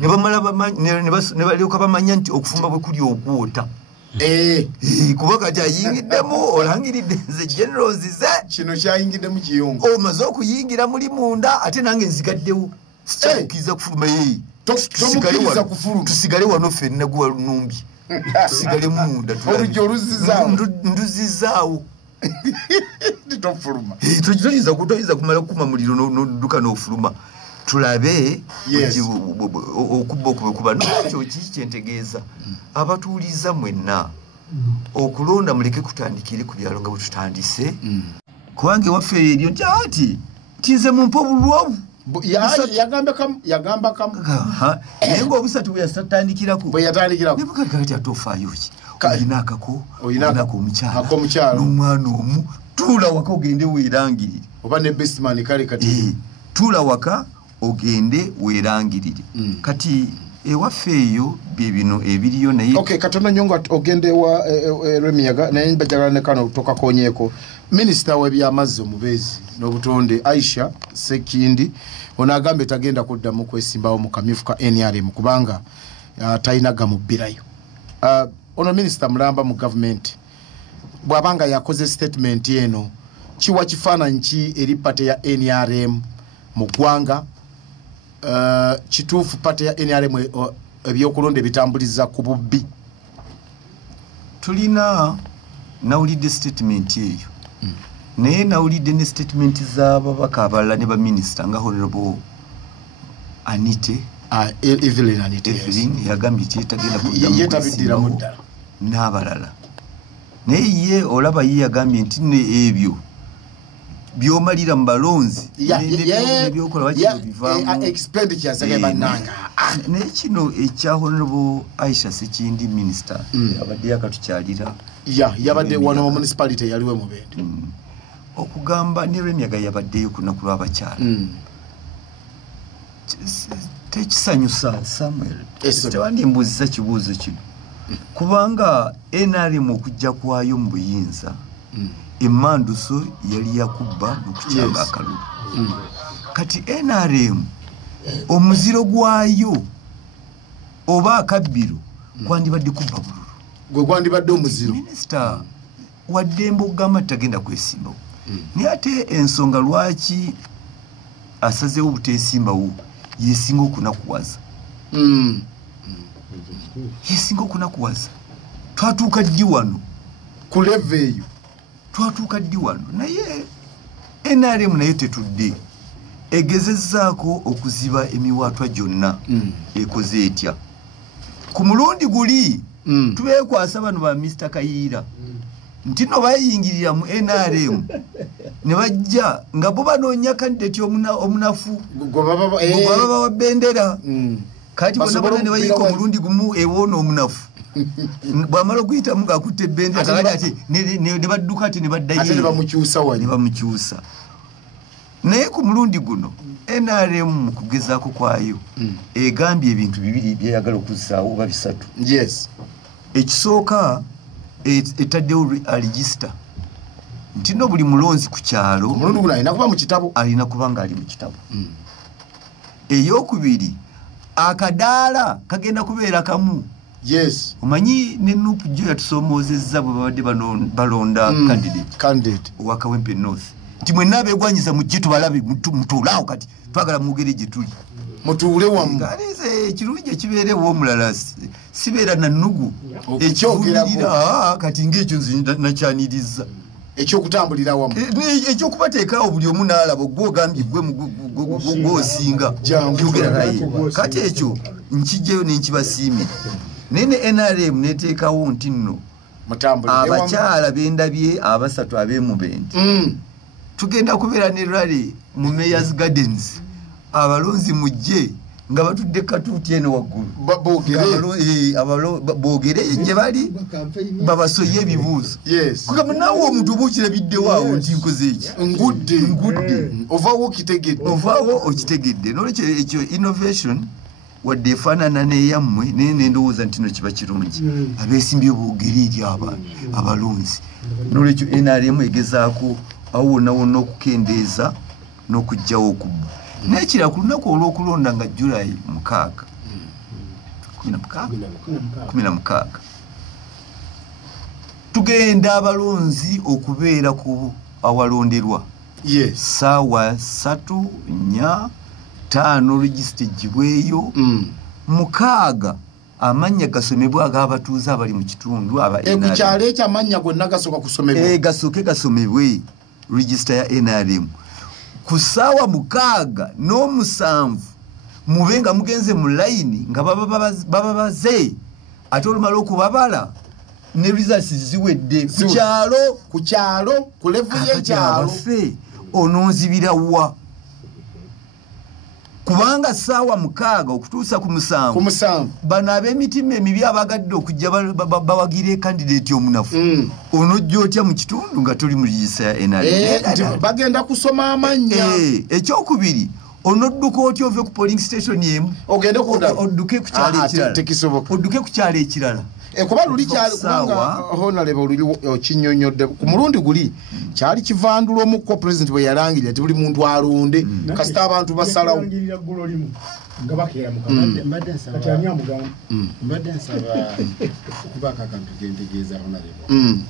ne bamala ne balyoka bamanya nti okufumba bwe kuli okwota kuba kati ayingiddemu olangiridde nze generals ze kino kyayingiddemu kiyongo omaze okuyingira muli munda ate nange nzigaddewo sikyakukiriza kufuluma tusigale wano ffenna gwe walunumbi tusigale munda olujja oluzizaawo nduzizaawo titofuluma toyinza kumala kukuma muliro nodduka n'ofuluma tulabe okubba okubekuba nakyo kiki kyentegeeza abatuuliza mwenna okulonda muleke kutandikire ku byalo nga bwe tutandise kubanga ewaffe eryo nti tinze mumpa obulwabu yagamba kamu naye ngaobusatu bwe yatandikirako nebukakati ate ofaayo ki olinako omukyala n'omwana omu tuula waka ogende weerangirire oba ne bestman kale kati tuula waka ogende weerangirire kati ewaffe eyo byebino ebiriyo naye katono nnyo nga ogende wa Remiyaga naye mbajagala ne kano tokakonyeeko minisita w'ebyamazzi omubeezi n'obutonde Aisha Sekindi ono agambye tagenda kuddamu kwesimbawo mu kamyufu ka NRM kubanga talina gamubbirayo ono minisita mulamba mu gavumenti bw'abanga yakoze statement eno kiwa kifaananyi ki eri pate ya NRM mu ggwanga kituufu pate ya NRM ebyokulonda ebitambuliza ku bubbi tulina nawulidde statement eyo naye nawulidde ne statement z'ababaka abalala ne baminisita nga honorable Anite Evelyn yagambye tagenda kuddamu ddala n'abalala naye ye olaba ye yagambye nti ne ebyo byomalira mu balonzi nebyokola naye kino ekya honorable Aisha Sekindi minisita abadde yakatukyalira yabadde wano mu municipality yaliwe mu Bende okugamba ne Remiyaga yabaddeyo ku lunaku lw'abakyala tekisanyusa Samuel tewandimbuuziza kibuuzo kino kubanga NRM okujja kwayo mu buyinza emmanduso yali yakubba okukyanga akalulu kati NRM omuziro gwayo oba akabbiro gwandibadde kubba bululu gwe gwandibadde omuziro minisita waddembe okugamba tagenda kwesimbawo naye ate ensonga lwaki asazeewo obuteesimbawo yesinga okunakuwaza twatuuka ddi wano ku leve eyo twatuuka ddi wano naye NRM naye tetudde egezezzaako okuziba emiwaatwa gyonna ekoze etya ku mulundi guli tubeekwasa bano ba Mr. Kayiira nti no bayingirira mu NRM ne bajja nga bo banoonya kandidate omunafu baba wa bendera kati bona ne bayika omulundi gumu ewoona omunafu bwamala okuyitamu ngaakutte ebendera ate ne badduka ati ne baddayo ne bamukyusa naye ku mulundi guno NRM mu kugezaako kwayo egambye ebintu bibiri byeyagala okuzaawo oba bisatu ekisooka etaddewo register nti no buli mulonzi ku kyalo alina kuba nga ali mu kitabo eyokubiri akadaala kagenda kubeera kamu omanyi ne Nuupu jo yatusomoozezza bwe babadde balonda candidate owa Kawempe North nti mwenna abeegwanyiza mujje tubalabe mutuulaawo kati twagala mugere gye tuli mutuule wamu ekirungi ekibeerewo omulala sibeera na nnugu ekyogera kati ng'ekyo nze nakyaniriza ekyokutambulira wamu ekyokubateekaawo buli omu n'alaba gwogambye gwosinga yogera naye kati ekyo nkijjayo nenkibasiimira naye ne NRM neteekawo nti nno abakyala bendabye abasatu ab'emubende tugenda kubeera ne rally mu Mayor's Gardens abalonzi mujje nga batudde katuuti eno waggulu boogere gye bali babasoye ebibuuzo kugamba naawe omuntu oba okirabiddewo awo nti nkoze eki ngudde ovaawo okitegedde nolwekyo ekyo innovation wadde efaanana neyammwe naye nendowooza nti no kiba kirungi abeesimbye boogere eri abalonzi nolwekyo NRM egezaako awo wonna wonna okukendeeza n'okugjawo okubba nekira ku lunaku olw'okulonda nga July 6 16 tugenda abalonzi okubeera ku awalonderwa saawa 3 4 5 register gibweyo 6 amanya gasomebwa ag'abatuuze abali mu kitundu aba ekukyalo ekyo amanya gonna gasooka kusomebwa gasooke gasomebwe register ya NRM ku saawa 6 n'omusanvu mubenga mugenze mu line nga baba baze ate olumala okubabala ne results ziwedde ku kyalo ku level y'ekyalo ononzibira wa kubanga saawa 6 okutuusa ku musanvu bano ab'emitima emibi abagadde okujja bawagire candidate omunafu onojja otya mu kitundu nga toli mu register ya NRM bagenda kusoma amanya ekyokubiri onodduka otya ove ku polling station emu ogende odduke ku kyalo ekirala kuba luli kubanga honorable okinyonyodde ku mulundi guli kyali kivandula omukko president bwe yalangirira ti buli muntu alonde kasita abantu basalawo mbadde nsaba okubaako akantu kentegeeza honorable